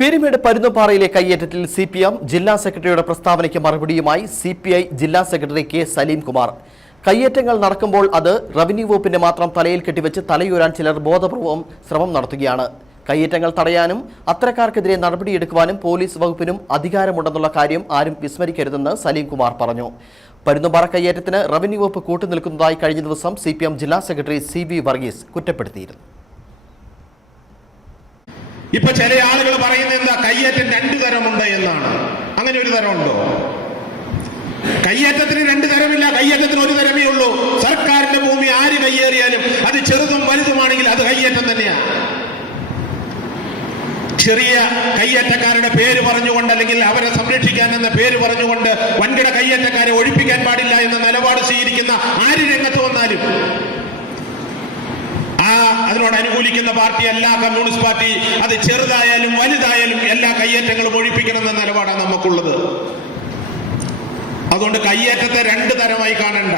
Peermade പരുന്തുംപാറയിലെ കയ്യേറ്റത്തിൽ CPM ജില്ലാ സെക്രട്ടറിയുടെ പ്രസ്താവനയ്ക്ക് മറുപടിയുമായി സിപിഐ ജില്ലാ സെക്രട്ടറി കെ സലീം കുമാർ. കയ്യേറ്റങ്ങൾ നടക്കുമ്പോൾ അത് റവന്യൂ വകുപ്പിന്റെ മാത്രം തലയിൽ കെട്ടിവെച്ച് തലയൂരാൻ ചിലർ ബോധപൂർവം ശ്രമം നടത്തുകയാണ്. കയ്യേറ്റങ്ങൾ തടയാനും അത്തരക്കാർക്കെതിരെ നടപടിയെടുക്കുവാനും പോലീസ് വകുപ്പിനും അധികാരമുണ്ടെന്നുള്ള കാര്യം ആരും വിസ്മരിക്കരുതെന്ന് സലീം കുമാർ പറഞ്ഞു. പരുന്തുംപാറ കയ്യേറ്റത്തിന് റവന്യൂ വകുപ്പ് കൂട്ടുനിൽക്കുന്നതായി കഴിഞ്ഞ ദിവസം സിപിഎം ജില്ലാ സെക്രട്ടറി CB വർഗീസ് കുറ്റപ്പെടുത്തിയിരുന്നു. ഇപ്പൊ ചില ആളുകൾ പറയുന്നത് എന്താ, കയ്യേറ്റം രണ്ടു തരമുണ്ട് എന്നാണ്. അങ്ങനെ ഒരു തരമുണ്ടോ? കയ്യേറ്റത്തിന് രണ്ടു തരമില്ല. കയ്യേറ്റത്തിന് ഒരു തരമേ ഉള്ളൂ. സർക്കാരിന്റെ ഭൂമി ആര് കയ്യേറിയാലും അത് ചെറുതും വലുതുമാണെങ്കിൽ അത് കയ്യേറ്റം തന്നെയാണ്. ചെറിയ കയ്യേറ്റക്കാരുടെ പേര് പറഞ്ഞുകൊണ്ട് അല്ലെങ്കിൽ അവരെ സംരക്ഷിക്കാൻ എന്ന പേര് പറഞ്ഞുകൊണ്ട് വൻകിട കയ്യേറ്റക്കാരെ ഒഴിപ്പിക്കാൻ പാടില്ല എന്ന നിലപാട് സ്വീകരിക്കുന്ന ആര് രംഗത്ത് വന്നാലും അതിനോട് അനുകൂലിക്കുന്ന പാർട്ടിയല്ല കമ്മ്യൂണിസ്റ്റ് പാർട്ടി. അത് ചെറുതായാലും വലുതായാലും എല്ലാ കയ്യേറ്റങ്ങളും ഒഴിപ്പിക്കണമെന്ന നിലപാടാണ് നമുക്കുള്ളത്. അതുകൊണ്ട് കയ്യേറ്റത്തെ രണ്ടു തരമായി കാണണ്ട.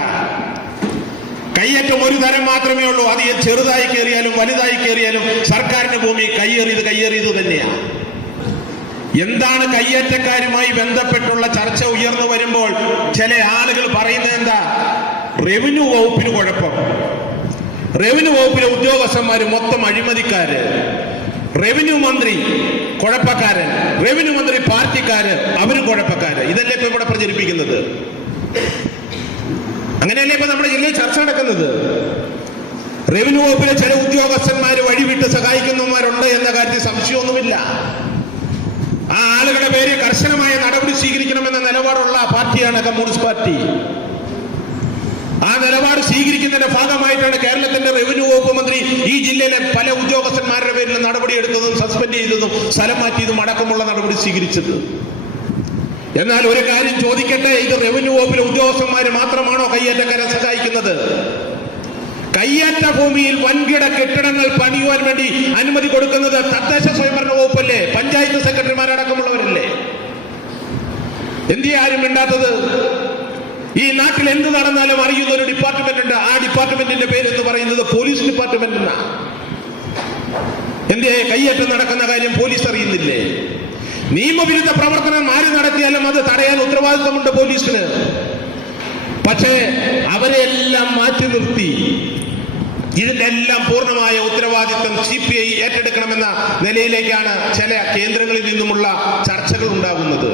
കയ്യേറ്റം ഒരു തരം മാത്രമേ ഉള്ളൂ. അത് ചെറുതായി കയറിയാലും വലുതായി കയറിയാലും സർക്കാരിന്റെ ഭൂമി കയ്യേറിയത് തന്നെയാണ്. എന്താണ് കയ്യേറ്റക്കാരുമായി ബന്ധപ്പെട്ടുള്ള ചർച്ച ഉയർന്നു വരുമ്പോൾ ചില ആളുകൾ പറയുന്നത് എന്താ, റവന്യൂ വകുപ്പിന് കുഴപ്പം, റവന്യൂ വകുപ്പിലെ ഉദ്യോഗസ്ഥന്മാര് മൊത്തം അഴിമതിക്കാര്, റവന്യൂ മന്ത്രി കുഴപ്പക്കാരൻ, റവന്യൂ മന്ത്രി പാർട്ടിക്കാര്, അവരും കുഴപ്പക്കാര്. ഇതല്ലേ ഇപ്പൊ ഇവിടെ പ്രചരിപ്പിക്കുന്നത്? അങ്ങനെയല്ലേ ഇപ്പൊ നമ്മുടെ ജില്ലയിൽ ചർച്ച നടക്കുന്നത്? റവന്യൂ വകുപ്പിലെ ചില ഉദ്യോഗസ്ഥന്മാര് വഴിവിട്ട് സഹായിക്കുന്നവന്മാരുണ്ട് എന്ന കാര്യത്തിൽ സംശയമൊന്നുമില്ല. ആ ആളുകളുടെ പേര് കർശനമായ നടപടി സ്വീകരിക്കണമെന്ന നിലപാടുള്ള പാർട്ടിയാണ് കമ്മ്യൂണിസ്റ്റ് പാർട്ടി. ആ നിലപാട് സ്വീകരിക്കുന്നതിന്റെ ഭാഗമായിട്ടാണ് കേരളത്തിന്റെ റവന്യൂ വകുപ്പ് മന്ത്രി ഈ ജില്ലയിലെ പല ഉദ്യോഗസ്ഥന്മാരുടെ പേരിൽ നടപടിയെടുത്തതും സസ്പെൻഡ് ചെയ്തതും സ്ഥലം മാറ്റിയതും അടക്കമുള്ള നടപടി സ്വീകരിച്ചത്. എന്നാൽ ഒരു കാര്യം ചോദിക്കട്ടെ, ഇത് റവന്യൂ വകുപ്പിലെ ഉദ്യോഗസ്ഥന്മാര് മാത്രമാണോ കയ്യേറ്റക്കാരെ സഹായിക്കുന്നത്? കയ്യേറ്റ ഭൂമിയിൽ വൻകിട കെട്ടിടങ്ങൾ പണിയുവാൻ വേണ്ടി അനുമതി കൊടുക്കുന്നത് തദ്ദേശ സ്വയംഭരണ വകുപ്പല്ലേ, പഞ്ചായത്ത് സെക്രട്ടറിമാരടക്കമുള്ളവരല്ലേ? എന്തിനാ ആരും മിണ്ടാത്തത്? ഈ നാട്ടിൽ എന്ത് നടന്നാലും അറിയുന്ന ഒരു ഡിപ്പാർട്ട്മെന്റ് ഉണ്ട്. ആ ഡിപ്പാർട്ട്മെന്റിന്റെ പേര് എന്ന് പറയുന്നത് പോലീസ് ഡിപ്പാർട്ട്മെന്റ് എന്നാണ്. എന്തേ കയ്യേറ്റം നടക്കുന്ന കാര്യം പോലീസ് അറിയുന്നില്ലേ? നിയമവിരുദ്ധ പ്രവർത്തനം ആര് നടത്തിയാലും അത് തടയാൻ ഉത്തരവാദിത്വമുണ്ട് പോലീസിന്. പക്ഷേ അവരെല്ലാം മാറ്റി നിർത്തി ഇതിന്റെ എല്ലാം പൂർണ്ണമായ ഉത്തരവാദിത്വം CPI ഏറ്റെടുക്കണമെന്ന നിലയിലേക്കാണ് ചില കേന്ദ്രങ്ങളിൽ നിന്നുമുള്ള ചർച്ചകൾ ഉണ്ടാകുന്നത്.